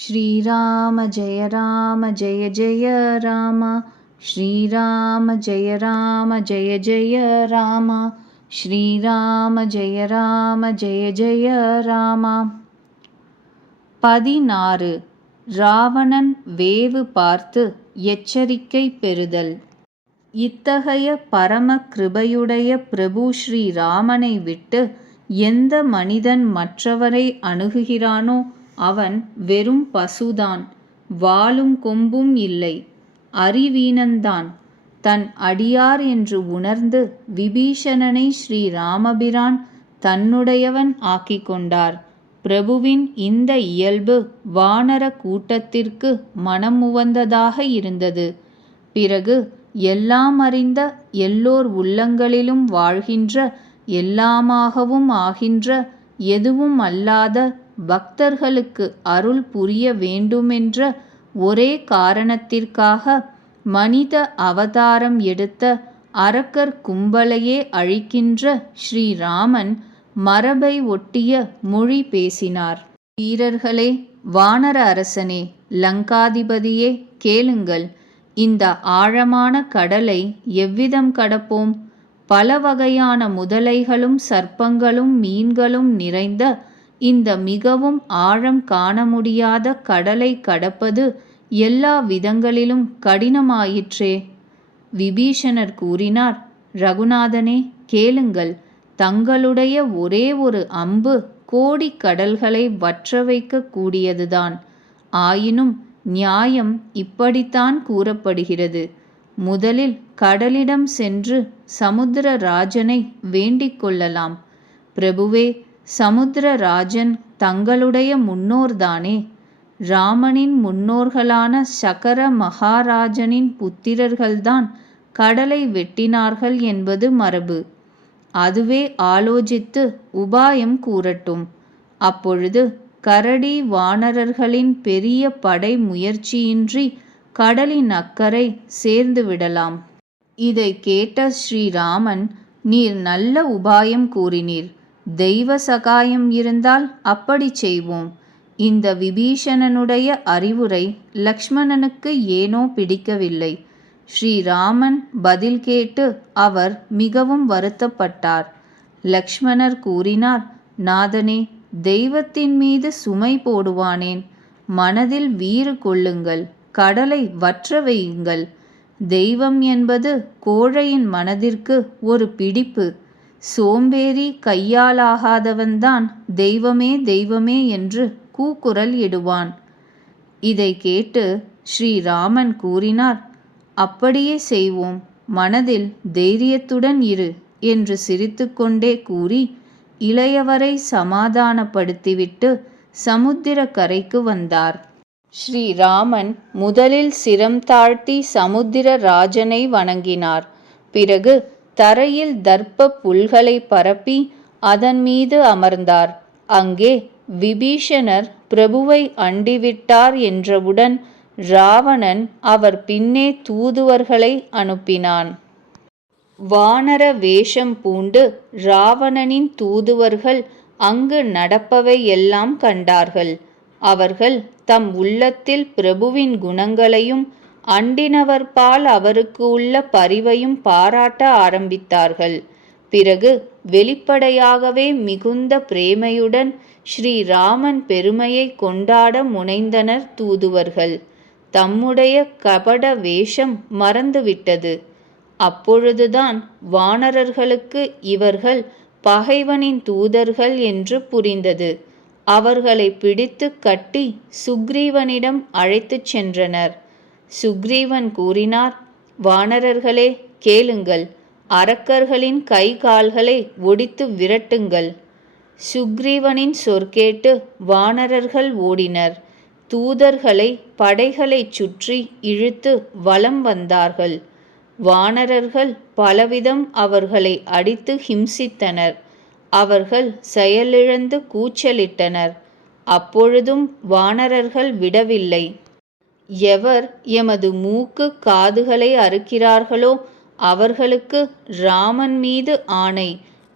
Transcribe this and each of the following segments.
श्रीराम जय राम जय जय राम श्रीराम जय राम जय जय राम श्रीराम जय राम जय जय ராம பதினாறு ராவணன் வேவு பார்த்து எச்சரிக்கை பெறுதல் இத்தகைய பரம கிருபையுடைய பிரபு ஸ்ரீ ராமனை விட்டு எந்த மனிதன் மற்றவரை அணுகுகிறானோ அவன் வெறும் பசுதான் வாலும் கொம்பும் இல்லை அறிவீனந்தான். தன் அடியார் என்று உணர்ந்து விபீஷணனை ஸ்ரீ ராமபிரான் தன்னுடையவன் ஆக்கிக் கொண்டார். பிரபுவின் இந்த இயல்பு வானர கூட்டத்திற்கு மனம் உவந்ததாக இருந்தது. பிறகு எல்லாம் அறிந்த எல்லோர் உள்ளங்களிலும் வாழ்கின்ற எல்லாமாகவும் ஆகின்ற எதுவும் அல்லாத பக்தர்களுக்கு அருள் புரிய வேண்டுமென்ற ஒரே காரணத்திற்காக மனித அவதாரம் எடுத்த அரக்கர் கும்பலையே அழிக்கின்ற ஸ்ரீராமன் மரபை ஒட்டிய மொழி பேசினார். வீரர்களே வானர அரசனே லங்காதிபதியே கேளுங்கள். இந்த ஆழமான கடலை எவ்விதம் கடப்போம்? பல வகையான முதலைகளும் சர்ப்பங்களும் மீன்களும் நிறைந்த இந்த மிகவும் ஆழம் காண முடியாத கடலை கடப்பது எல்லா விதங்களிலும் கடினமாயிற்றே. விபீஷணர் கூறினார் ரகுநாதனே கேளுங்கள். தங்களுடைய ஒரே ஒரு அம்பு கோடி கடல்களை வற்ற வைக்க கூடியதுதான். ஆயினும் நியாயம் இப்படித்தான் கூறப்படுகிறது. முதலில் கடலிடம் சென்று சமுத்திரராஜனை வேண்டிக் கொள்ளலாம். பிரபுவே சமுத்திரராஜன் தங்களுடைய முன்னோர்தானே. ராமனின் முன்னோர்களான சகர மகாராஜனின் புத்திரர்கள்தான் கடலை வெட்டினார்கள் என்பது மரபு. அதுவே ஆலோசித்து உபாயம் கூறட்டும். அப்பொழுது கரடி வானரர்களின் பெரிய படை முயற்சியின்றி கடலின் அக்கறை சேர்ந்து விடலாம். இதை கேட்ட ஸ்ரீராமன் நீர் நல்ல உபாயம் கூறினீர். தெய்வ சகாயம் இருந்தால் அப்படி செய்வோம். இந்த விபீஷணனுடைய அறிவுரை லக்ஷ்மணனுக்கு ஏனோ பிடிக்கவில்லை. ஸ்ரீராமன் பதில் கேட்டு அவர் மிகவும் வருத்தப்பட்டார். லக்ஷ்மணர் கூறினார் நாதனே தெய்வத்தின் மீது சுமை போடுவானேன். மனதில் வீறு கொள்ளுங்கள் கடலை வற்ற வையுங்கள். தெய்வம் என்பது கோழையின் மனதிற்கு ஒரு பிடிப்பு. சோம்பேறி கையாலாகாதவன்தான் தெய்வமே தெய்வமே என்று கூக்குரல் இடுவான். இதை கேட்டு ஸ்ரீராமன் கூறினார் அப்படியே செய்வோம் மனதில் தைரியத்துடன் இரு என்று சிரித்துக்கொண்டே கூறி இளையவரை சமாதானப்படுத்திவிட்டு சமுத்திர கரைக்கு வந்தார். ஸ்ரீராமன் முதலில் சிரம் தாழ்த்தி சமுத்திர ராஜனை வணங்கினார். பிறகு தரையில் தர்ப்ப புல்களை பரப்பி அதன் மீது அமர்ந்தார். அங்கே விபீஷணர் பிரபுவை அண்டிவிட்டார் என்றவுடன் ராவணன் அவர் பின்னே தூதுவர்களை அனுப்பினான். வானர வேஷம் பூண்டு ராவணனின் தூதுவர்கள் அங்கு நடப்பவை எல்லாம் கண்டார்கள். அவர்கள் தம் உள்ளத்தில் பிரபுவின் குணங்களையும் அண்டினவர்பால் அவருக்கு உள்ள பரிவையும் பாராட்ட ஆரம்பித்தார்கள். பிறகு வெளிப்படையாகவே மிகுந்த பிரேமையுடன் ஸ்ரீராமன் பெருமையை கொண்டாட முனைந்தனர் தூதுவர்கள். தம்முடைய கபட வேஷம் மறந்துவிட்டது. அப்பொழுதுதான் வானரர்களுக்கு இவர்கள் பகைவனின் தூதர்கள் என்று புரிந்தது. அவர்களை பிடித்து கட்டி சுக்ரீவனிடம் அழைத்துச் சென்றனர். சுக்ரீவன் கூறினார் வானரர்களே கேளுங்கள். அரக்கர்களின் கை கால்களை ஒடித்து விரட்டுங்கள். சுக்ரீவனின் சொற்கேட்டு வானரர்கள் ஓடினர். தூதர்களை படைகளைச் சுற்றி இழுத்து வலம் வந்தார்கள். வானரர்கள் பலவிதம் அவர்களை அடித்து ஹிம்சித்தனர். அவர்கள் செயலிழந்து கூச்சலிட்டனர். அப்பொழுதும் வானரர்கள் விடவில்லை. எவர் எமது மூக்கு காதுகளை அறுக்கிறார்களோ அவர்களுக்கு ராமன் மீது ஆணை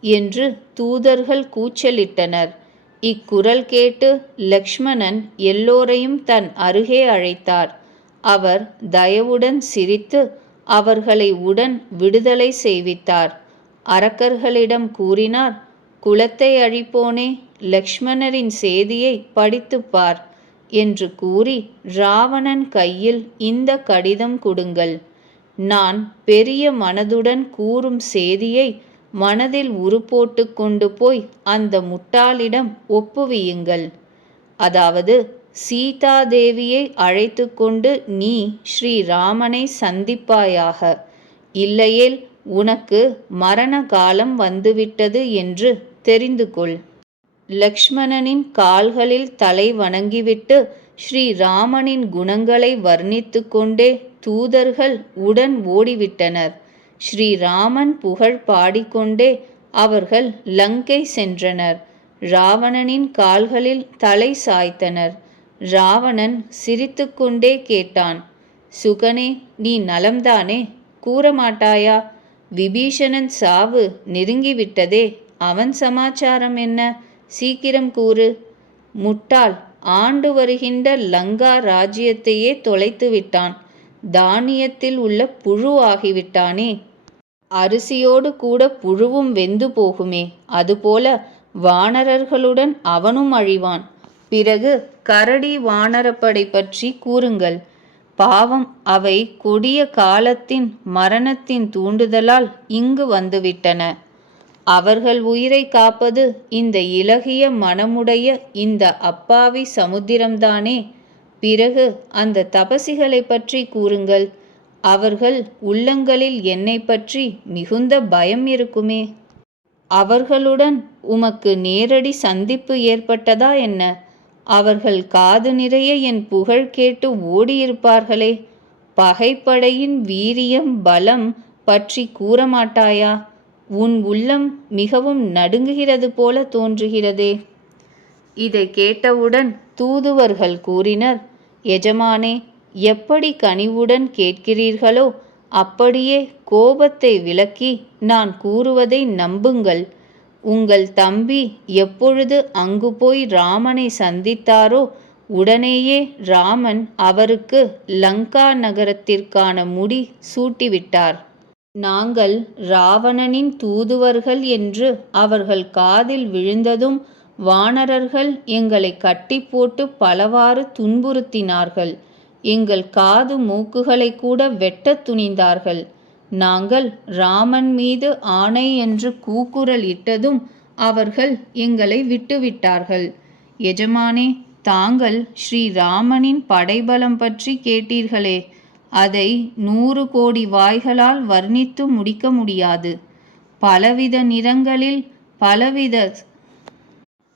என்று தூதர்கள் கூச்சலிட்டனர். இக்குரல் கேட்டு லக்ஷ்மணன் எல்லோரையும் தன் அருகே அழைத்தார். அவர் தயவுடன் சிரித்து அவர்களை உடன் விடுதலை செய்வித்தார். அரக்கர்களிடம் கூறினார் குலத்தை அழிப்போனே லக்ஷ்மணரின் செய்தியை படித்துப்பார் என்று கூறி ராவணன் கையில் இந்த கடிதம் கொடுங்கள். நான் பெரிய மனதுடன் கூறும் செய்தியை மனதில் உருப்போட்டு கொண்டு போய் அந்த முட்டாளிடம் ஒப்புவியுங்கள். அதாவது சீதாதேவியை அழைத்து கொண்டு நீ ஸ்ரீராமனை சந்திப்பாயாக. இல்லையேல் உனக்கு மரண காலம் வந்துவிட்டது என்று தெரிந்து கொள் லக்ஷ்மணனின் கால்களில் தலை வணங்கிவிட்டு ஸ்ரீராமனின் குணங்களை வர்ணித்து கொண்டே தூதர்கள் உடன் ஓடிவிட்டனர். ஸ்ரீராமன் புகழ் பாடிக்கொண்டே அவர்கள் லங்கை சென்றனர். ராவணனின் கால்களில் தலை சாய்த்தனர். ராவணன் சிரித்துக்கொண்டே கேட்டான் சுகனே நீ நலம்தானே? கூறமாட்டாயா? விபீஷணன் சாவு நெருங்கிவிட்டதே. அவன் சமாச்சாரம் என்ன? சீக்கிரம் கூறு. முட்டாள் ஆண்டு வருகின்ற லங்கா ராஜ்யத்தையே தொலைத்து விட்டான். தானியத்தில் உள்ள புழு ஆகிவிட்டானே. அரிசியோடு கூட புழுவும் வெந்து போகுமே. அதுபோல வானரர்களுடன் அவனும் அழிவான். பிறகு கரடி வானரப்படை பற்றி கூறுங்கள். பாவம் அவை கொடிய காலத்தின் மரணத்தின் தூண்டுதலால் இங்கு வந்துவிட்டன. அவர்கள் உயிரை காப்பது இந்த இலகிய மனமுடைய இந்த அப்பாவி சமுத்திரம்தானே? பிறகு அந்த தபசிகளை பற்றி கூறுங்கள். அவர்கள் உள்ளங்களில் என்னை பற்றி மிகுந்த பயம் இருக்குமே? அவர்களுடன் உமக்கு நேரடி சந்திப்பு ஏற்பட்டதா என்ன? அவர்கள் காது நிறைய என் புகழ் கேட்டு ஓடியிருப்பார்களே. பகைப்படையின் வீரியம் பலம் பற்றி கூறமாட்டாயா? உன் உள்ளம் மிகவும் நடுங்குகிறது போல தோன்றுகிறதே. இதை கேட்டவுடன் தூதுவர்கள் கூறினர் எஜமானே எப்படி கனிவுடன் கேட்கிறீர்களோ அப்படியே கோபத்தை விலக்கி நான் கூறுவதை நம்புங்கள். உங்கள் தம்பி எப்பொழுது அங்கு போய் ராமனை சந்தித்தாரோ உடனேயே ராமன் அவருக்கு லங்கா நகரத்திற்கான முடி சூட்டிவிட்டார். நாங்கள் ராவணனின் தூதுவர்கள் என்று அவர்கள் காதில் விழுந்ததும் வானரர்கள் எங்களை கட்டி போட்டு பலவாறு துன்புறுத்தினார்கள். எங்கள் காது மூக்குகளை கூட வெட்டத் துணிந்தார்கள். நாங்கள் ராமன் மீது ஆணை என்று கூக்குரல் இட்டதும் அவர்கள் எங்களை விட்டுவிட்டார்கள். எஜமானே தாங்கள் ஸ்ரீராமனின் படைபலம் பற்றி கேட்டீர்களே. அதை நூறு கோடி வாய்களால் வர்ணித்து முடிக்க முடியாது. பலவித நிறங்களில் பலவித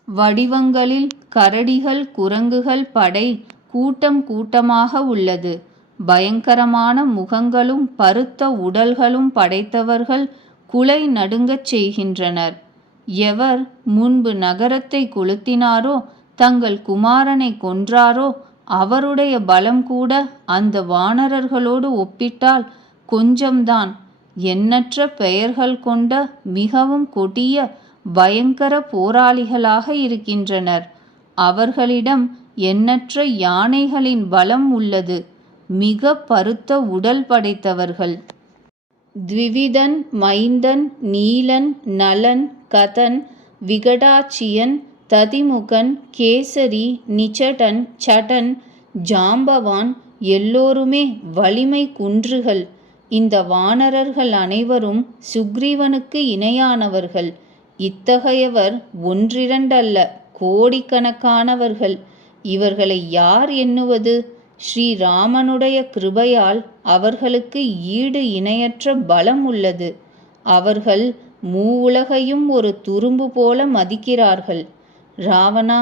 வடிவங்களில் கரடிகள் குரங்குகள் படை கூட்டம் கூட்டமாக உள்ளது. பயங்கரமான முகங்களும் பருத்த உடல்களும் படைத்தவர்கள் குலை நடுங்கச் செய்கின்றனர். எவர் முன்பு நகரத்தை கொளுத்தினாரோ தங்கள் குமாரனை கொன்றாரோ அவருடைய பலம் கூட அந்த வானரர்களோடு ஒப்பிட்டால் கொஞ்சம்தான். எண்ணற்ற பெயர்கள் கொண்ட மிகவும் கொடிய பயங்கர போராளிகளாக இருக்கின்றனர். அவர்களிடம் எண்ணற்ற யானைகளின் பலம் உள்ளது. மிக பருத்த உடல் படைத்தவர்கள். த்விவிதன் மைந்தன் நீலன் நலன் கதன் விகடாச்சியன் ததிமுகன் கேசரி நிச்சடன் சடன் ஜாம்பவான் எல்லோருமே வலிமை குன்றுகள். இந்த வானரர்கள் அனைவரும் சுக்ரீவனுக்கு இணையானவர்கள். இத்தகையவர் ஒன்றிரண்டல்ல கோடிக்கணக்கானவர்கள். இவர்களை யார் எண்ணுவது? ஸ்ரீராமனுடைய கிருபையால் அவர்களுக்கு ஈடு இணையற்ற பலம் உள்ளது. அவர்கள் மூவுலகையும் ஒரு துரும்பு போல மதிக்கிறார்கள். ராவணா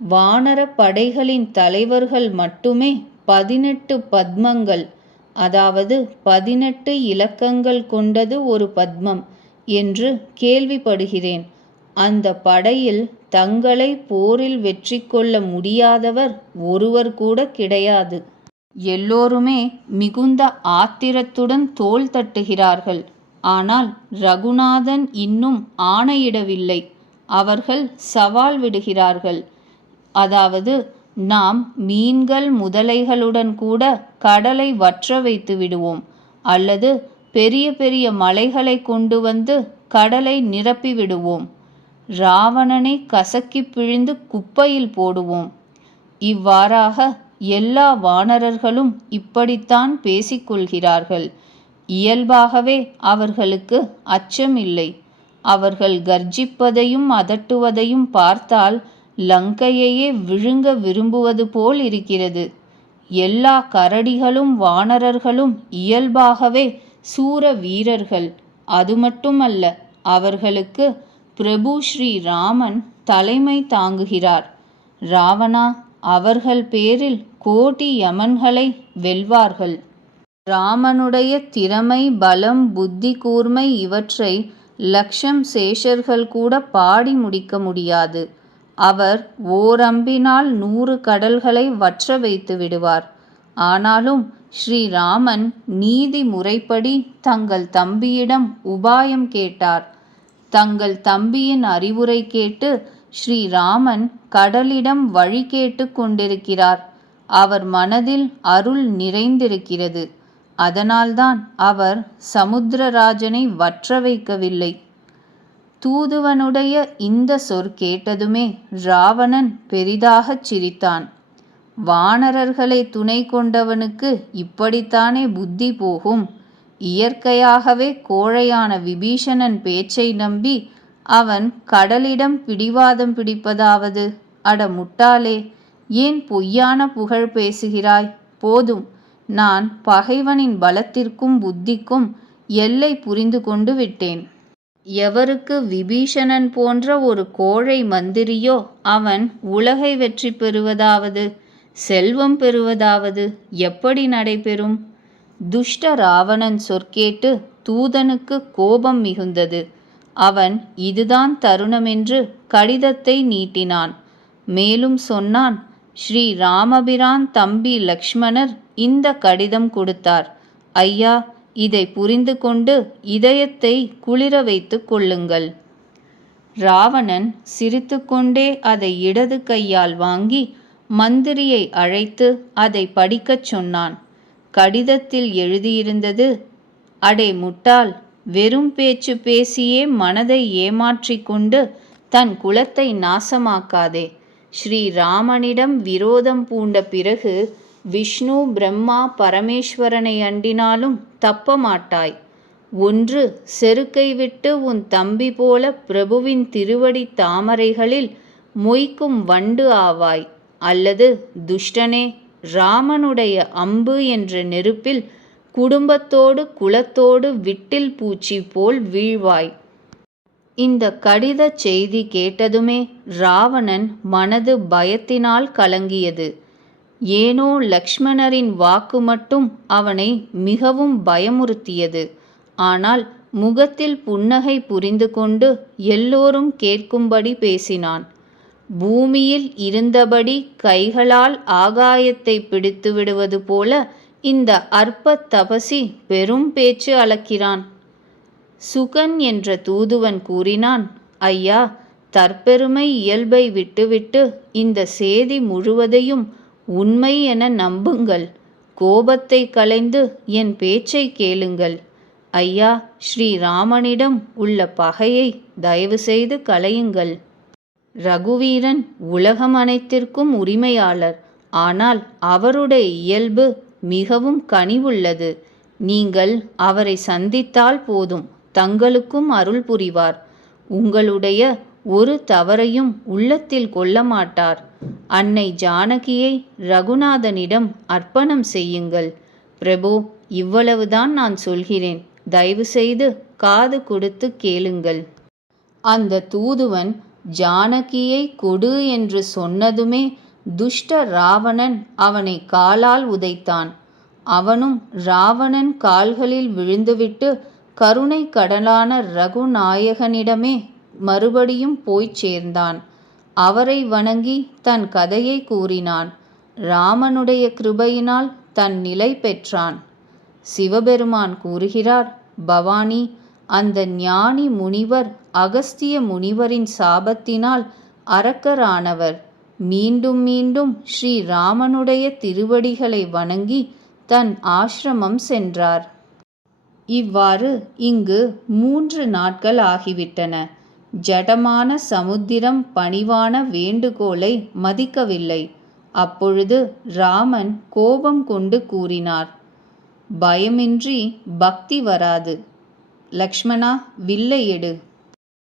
வானர படைகளின் தலைவர்கள் மட்டுமே பதினெட்டு பத்மங்கள் அதாவது பதினெட்டு இலக்கங்கள் கொண்டது ஒரு பத்மம் என்று கேள்விப்படுகிறேன். அந்த படையில் தங்களை போரில் வெற்றி கொள்ள முடியாதவர் ஒருவர் கூட கிடையாது. எல்லோருமே மிகுந்த ஆத்திரத்துடன் தோள் தட்டுகிறார்கள். ஆனால் ரகுநாதன் இன்னும் ஆணையிடவில்லை. அவர்கள் சவால் விடுகிறார்கள். அதாவது நாம் மீன்கள் முதலைகளுடன் கூட கடலை வற்ற வைத்து விடுவோம் அல்லது பெரிய பெரிய மலைகளை கொண்டு வந்து கடலை நிரப்பி விடுவோம். ராவணனை கசக்கி பிழிந்து குப்பையில் போடுவோம். இவ்வாறாக எல்லா வானரர்களும் இப்படித்தான் பேசிக்கொள்கிறார்கள் இயல்பாகவே அவர்களுக்கு அச்சமில்லை. அவர்கள் கர்ஜிப்பதையும் அதட்டுவதையும் பார்த்தால் லங்கையையே விழுங்க விரும்புவது போல் இருக்கிறது. எல்லா கரடிகளும் வானரர்களும் இயல்பாகவே சூர வீரர்கள். அது மட்டுமல்ல அவர்களுக்கு பிரபு ஸ்ரீ ராமன் தலைமை தாங்குகிறார். ராவணா அவர்கள் பேரில் கோடி யமன்களை வெல்வார்கள். ராமனுடைய திறமை பலம் புத்தி கூர்மை இவற்றை லக்ஷம் சேஷர்கள் கூட பாடி முடிக்க முடியாது. அவர் ஓரம்பினால் நூறு கடல்களை வற்ற வைத்து விடுவார். ஆனாலும் ஸ்ரீராமன் நீதி முறைப்படி தங்கள் தம்பியிடம் உபாயம் கேட்டார். தங்கள் தம்பியின் அறிவுரை கேட்டு ஸ்ரீராமன் கடலிடம் வழி கேட்டு கொண்டிருக்கிறார். அவர் மனதில் அருள் நிறைந்திருக்கிறது. அதனால்தான் அவர் சமுத்திரராஜனை வற்ற வைக்கவில்லை தூதுவனுடைய இந்த சொற் கேட்டதுமே ராவணன் பெரிதாகச் சிரித்தான். வானரர்களை துணை கொண்டவனுக்கு இப்படித்தானே புத்தி போகும். இயற்கையாகவே கோழையான விபீஷணன் பேச்சை நம்பி அவன் கடலிடம் பிடிவாதம் பிடிப்பதாவது. அட முட்டாளே ஏன் பொய்யான புகழ் பேசுகிறாய்? போதும். நான் பகைவனின் பலத்திற்கும் புத்திக்கும் எல்லை புரிந்து கொண்டு விட்டேன். எவருக்கு விபீஷணன் போன்ற ஒரு கோழை மந்திரியோ அவன் உலகை வெற்றி பெறுவதாவது செல்வம் பெறுவதாவது எப்படி நடைபெறும்? துஷ்ட ராவணன் சொற்கேட்டு தூதனுக்கு கோபம் மிகுந்தது. அவன் இதுதான் தருணமென்று கடிதத்தை நீட்டினான். மேலும் சொன்னான் ஸ்ரீ ராமபிரான் தம்பி லக்ஷ்மணர் இந்த கடிதம் கொடுத்தார். ஐயா இதை புரிந்து கொண்டு இதயத்தை குளிர வைத்து கொள்ளுங்கள். ராவணன் சிரித்துக்கொண்டே அதை இடது கையால் வாங்கி மந்திரியை அழைத்து அதை படிக்கச் சொன்னான். கடிதத்தில் எழுதியிருந்தது அடே முட்டாள் வெறும் பேச்சு பேசியே மனதை ஏமாற்றிக்கொண்டு தன் குலத்தை நாசமாக்காதே. ஸ்ரீராமனிடம் விரோதம் பூண்ட பிறகு விஷ்ணு பிரம்மா பரமேஸ்வரனை அண்டினாலும் தப்ப மாட்டாய் ஒன்று செருக்கை விட்டு உன் தம்பி போல பிரபுவின் திருவடி தாமரைகளில் மொய்க்கும் வண்டு ஆவாய். அல்லது துஷ்டனே ராமனுடைய அம்பு என்ற நெருப்பில் குடும்பத்தோடு குலத்தோடு விட்டில் பூச்சி போல் வீழ்வாய். இந்த கடித செய்தி கேட்டதுமே ராவணன் மனது பயத்தினால் கலங்கியது. ஏனோ லக்ஷ்மணரின் வாக்கு மட்டும் அவனை மிகவும் பயமுறுத்தியது. ஆனால் முகத்தில் புன்னகை புரிந்து கொண்டு எல்லோரும் கேட்கும்படி பேசினான். பூமியில் இருந்தபடி கைகளால் ஆகாயத்தை பிடித்து விடுவது போல இந்த அற்ப தபசி பெரும் பேச்சு அளக்கிறான். சுகன் என்ற தூதுவன் கூறினான் ஐயா தற்பெருமை இயல்பை விட்டுவிட்டு இந்த சேதி முழுவதையும் உண்மை என நம்புங்கள். கோபத்தை கலைந்து என் பேச்சை கேளுங்கள். ஐயா ஸ்ரீராமனிடம் உள்ள பகையை தயவு செய்து களையுங்கள். ரகுவீரன் உலகம் அனைத்திற்கும் உரிமையாளர். ஆனால் அவருடைய இயல்பு மிகவும் கனிவுள்ளது. நீங்கள் அவரை சந்தித்தால் போதும். தங்களுக்கும் அருள் புரிவார். உங்களுடைய ஒரு தவறையும் உள்ளத்தில் கொள்ள மாட்டார் அன்னை ஜானகியை ரகுநாதனிடம் அர்ப்பணம் செய்யுங்கள். பிரபு இவ்வளவுதான் நான் சொல்கிறேன். தயவு செய்து காது கொடுத்து கேளுங்கள். அந்த தூதுவன் ஜானகியை கொடு என்று சொன்னதுமே துஷ்ட ராவணன் அவனை காலால் உதைத்தான். அவனும் ராவணன் கால்களில் விழுந்துவிட்டு கருணை கடலான ரகுநாயகனிடமே மறுபடியும் போய்ச் சேர்ந்தான். அவரை வணங்கி தன் கதையை கூறினான். ராமனுடைய கிருபையினால் தன் நிலை பெற்றான். சிவபெருமான் கூறுகிறார் பவானி அந்த ஞானி முனிவர் அகஸ்திய முனிவரின் சாபத்தினால் அரக்கரானவர். மீண்டும் மீண்டும் ஸ்ரீ ராமனுடைய திருவடிகளை வணங்கி தன் ஆசிரமம் சென்றார். இவ்வாறு இங்கு மூன்று நாட்கள் ஆகிவிட்டன. ஜடமான சமுத்திரம் பணிவான வேண்டுகோளை மதிக்கவில்லை. அப்பொழுது ராமன் கோபம் கொண்டு கூறினார் பயமின்றி பக்தி வராது. லக்ஷ்மணா வில்லை எடு.